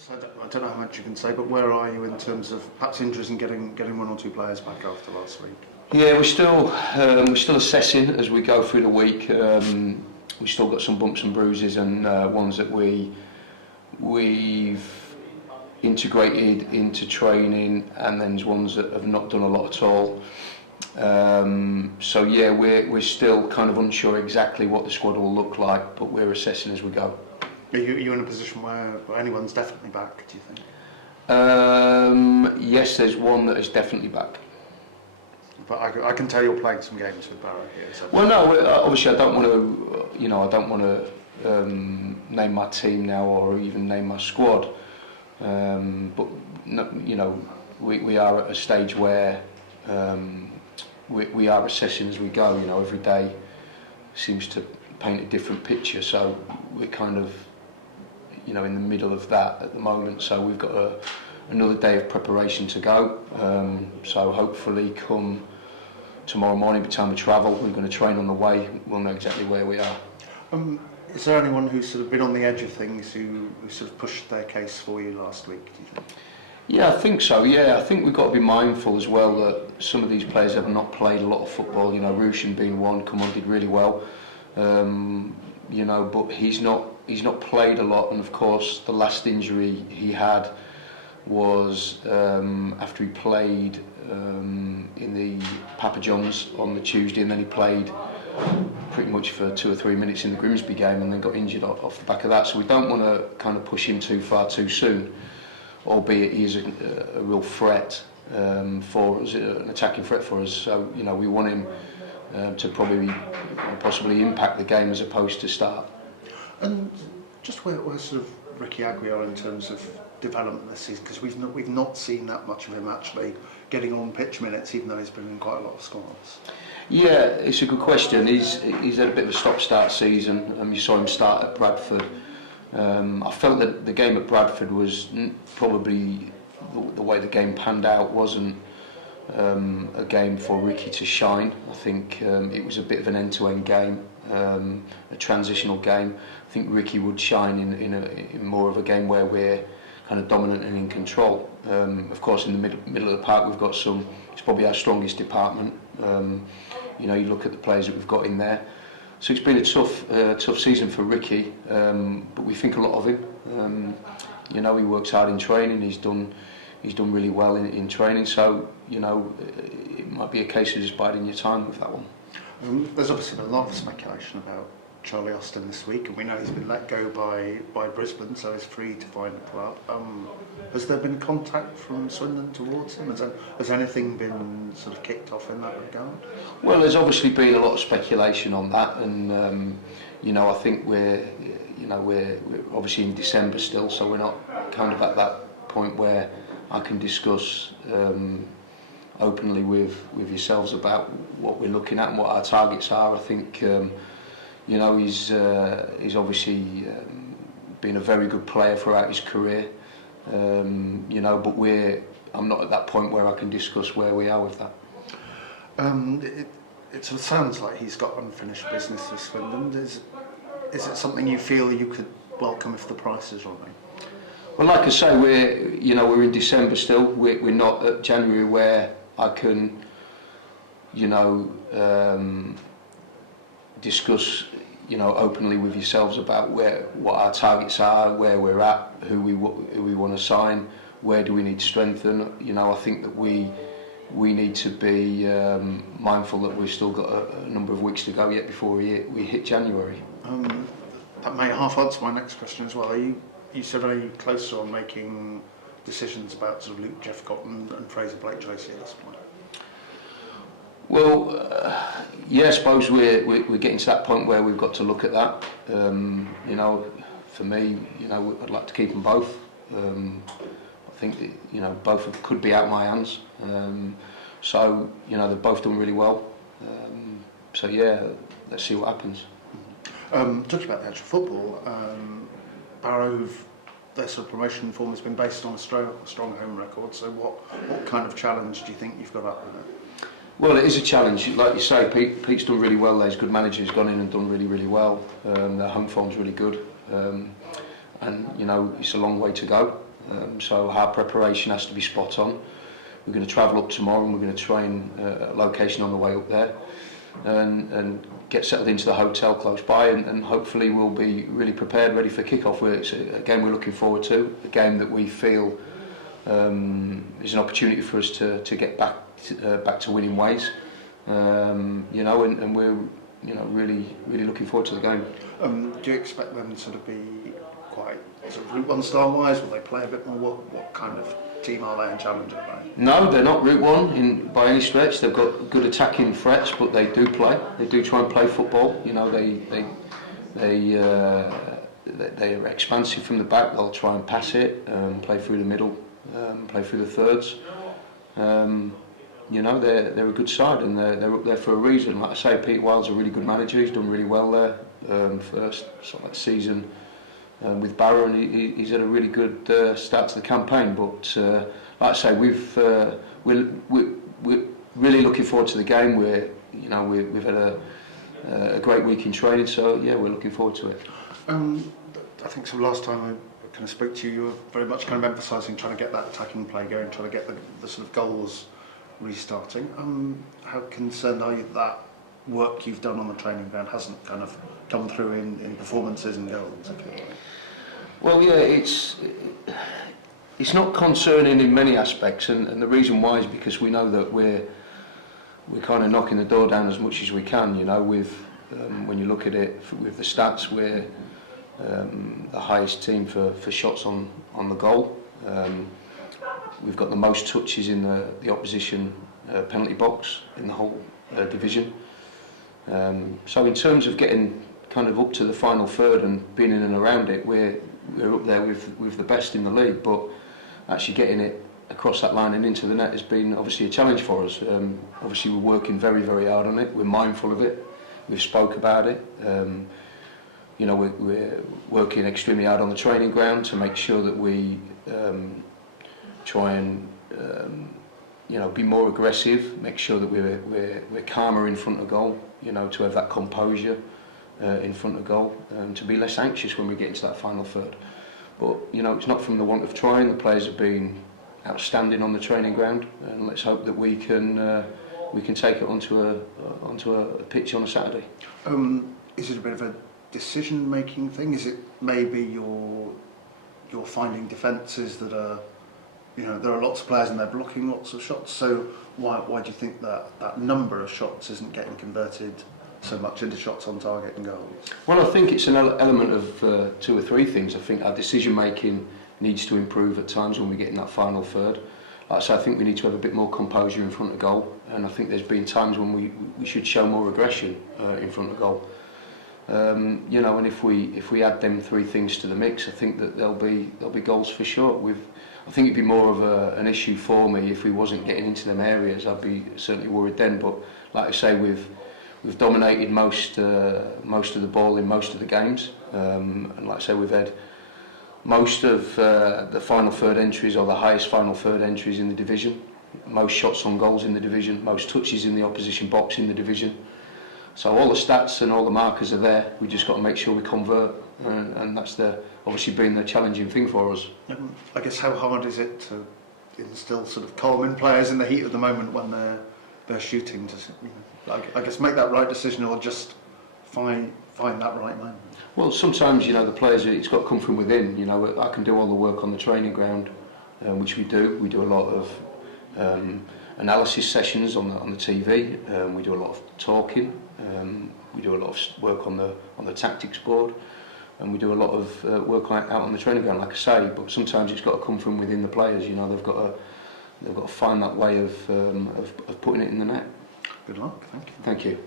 So I don't know how much you can say, but where are you in terms of perhaps interest in getting one or two players back after last week? Yeah, we're still assessing as we go through the week. We've still got some bumps and bruises and ones that we've integrated into training, and then there's ones that have not done a lot at all. So yeah, we're still kind of unsure exactly what the squad will look like, but we're assessing as we go. Are you in a position where anyone's definitely back, do you think? Yes, there's one that is definitely back. But I can tell you're playing some games with Barrow here. So well, no, obviously I don't want to, name my team now or even name my squad. But we are at a stage where we are assessing as we go. Every day seems to paint a different picture. So we're kind of, in the middle of that at the moment. So we've got another day of preparation to go. So hopefully come tomorrow morning, by the time we travel, we're going to train on the way. We'll know exactly where we are. Is there anyone who's sort of been on the edge of things who sort of pushed their case for you last week, do you think? Yeah, I think so. Yeah, I think we've got to be mindful as well that some of these players have not played a lot of football. Rushin being one, come on, did really well. But he's not played a lot, and of course the last injury he had was after he played in the Papa John's on the Tuesday, and then he played pretty much for 2 or 3 minutes in the Grimsby game and then got injured off the back of that. So we don't want to kind of push him too far too soon, albeit he is a real threat for us, an attacking threat for us. So we want him to possibly impact the game as opposed to start. And just where sort of Ricky Aguiar in terms of development this season, because we've not seen that much of him actually getting on pitch minutes, even though he's been in quite a lot of squads. Yeah, it's a good question. He's had a bit of a stop-start season. You saw him start at Bradford. I felt that the game at Bradford was probably the way the game panned out wasn't a game for Ricky to shine. I think it was a bit of an end-to-end game, a transitional game. I think Ricky would shine in more of a game where we're kind of dominant and in control. Of course, in the middle of the park, we've got it's probably our strongest department. You look at the players that we've got in there. So it's been a tough season for Ricky, but we think a lot of him. He works hard in training. He's done really well in training. So it might be a case of just biding your time with that one. There's obviously been a lot of speculation about Charlie Austin this week, and we know he's been let go by Brisbane, so he's free to find a club. Has there been contact from Swindon towards him? Has anything been sort of kicked off in that regard? Well, there's obviously been a lot of speculation on that, and I think we're obviously in December still, so we're not kind of at that point where I can discuss openly with yourselves about what we're looking at and what our targets are. I think he's obviously been a very good player throughout his career, but I'm not at that point where I can discuss where we are with that. It sort of sounds like he's got unfinished business with Swindon. Is it something you feel you could welcome if the price is right? Well, like I say, we're in December still. We're not at January where I can, discuss, openly with yourselves about what our targets are, where we're at, who we want to sign, where do we need to strengthen. I think that we need to be mindful that we've still got a number of weeks to go yet before we hit January. That may half answer my next question as well. You said, are you closer on making decisions about sort of Luke Jeffcott and Fraser Blake Tracy at this point? Well, yeah, I suppose we're getting to that point where we've got to look at that. For me, I'd like to keep them both. I think that, both could be out of my hands. So they've both done really well. So yeah, let's see what happens. Talking about the actual football, Barrow, their sort of promotion form has been based on a strong home record. So what kind of challenge do you think you've got up there? Well, it is a challenge. Like you say, Pete's done really well there. He's a good manager. He's gone in and done really, really well. Their home form's really good. And, it's a long way to go. so our preparation has to be spot on. We're going to travel up tomorrow and we're going to train at a location on the way up there and get settled into the hotel close by, and hopefully we'll be really prepared, ready for kick-off. It's a game we're looking forward to, a game that we feel is an opportunity for us to get back to winning ways, and we're really looking forward to the game. Do you expect them to sort of be quite sort of Route 1 style-wise? Will they play a bit more? What kind of team are they and challenger are they? No, they're not Route 1 by any stretch. They've got good attacking threats, but they do play. They do try and play football. They're expansive from the back. They'll try and pass it, play through the middle, play through the thirds. They're a good side, and they're up there for a reason. Like I say, Pete Wild's a really good manager. He's done really well there. First sort of season with Barrow, and he's had a really good start to the campaign. But like I say, we're really looking forward to the game. We've had a great week in training, so yeah, we're looking forward to it. I think so. Last time I kind of spoke to you, you were very much kind of emphasising trying to get that attacking play going, trying to get the sort of goals restarting. How concerned are you that work you've done on the training ground hasn't kind of come through in performances and goals? Well, yeah, it's not concerning in many aspects, and the reason why is because we know that we're kind of knocking the door down as much as we can. When you look at it with the stats, we're the highest team for shots on the goal. We've got the most touches in the opposition penalty box in the whole division. So in terms of getting kind of up to the final third and being in and around it, we're up there with the best in the league. But actually getting it across that line and into the net has been obviously a challenge for us. Obviously we're working very, very hard on it. We're mindful of it. We've spoke about it. We're working extremely hard on the training ground to make sure that we try and be more aggressive, make sure that we're calmer in front of goal, to have that composure in front of goal, to be less anxious when we get into that final third. But it's not from the want of trying. The players have been outstanding on the training ground, and let's hope that we can take it onto a pitch on a Saturday. Is it a bit of a decision-making thing? Is it maybe you're finding defences that are, there are lots of players and they're blocking lots of shots, so why do you think that number of shots isn't getting converted so much into shots on target and goals? Well, I think it's an element of two or three things. I think our decision-making needs to improve at times when we get in that final third. Like I say, I think we need to have a bit more composure in front of goal, and I think there's been times when we should show more aggression in front of goal. And if we add them three things to the mix, I think that there'll be goals for sure. I think it'd be more of an issue for me if we wasn't getting into them areas. I'd be certainly worried then. But like I say, we've dominated most of the ball in most of the games, and like I say, we've had most of the final third entries, or the highest final third entries in the division, most shots on goals in the division, most touches in the opposition box in the division. So all the stats and all the markers are there. We just got to make sure we convert, and that's obviously been the challenging thing for us. I guess how hard is it to instill sort of calm in players in the heat of the moment when they're shooting to, I guess, make that right decision, or just find that right moment? Well, sometimes the players, it's got to come from within. I can do all the work on the training ground, which we do. We do a lot of analysis sessions on the TV. We do a lot of talking. We do a lot of work on the tactics board, and we do a lot of work out on the training ground, like I say. But sometimes it's got to come from within the players. They've got to find that way of putting it in the net. Good luck. Thank you. Thank you.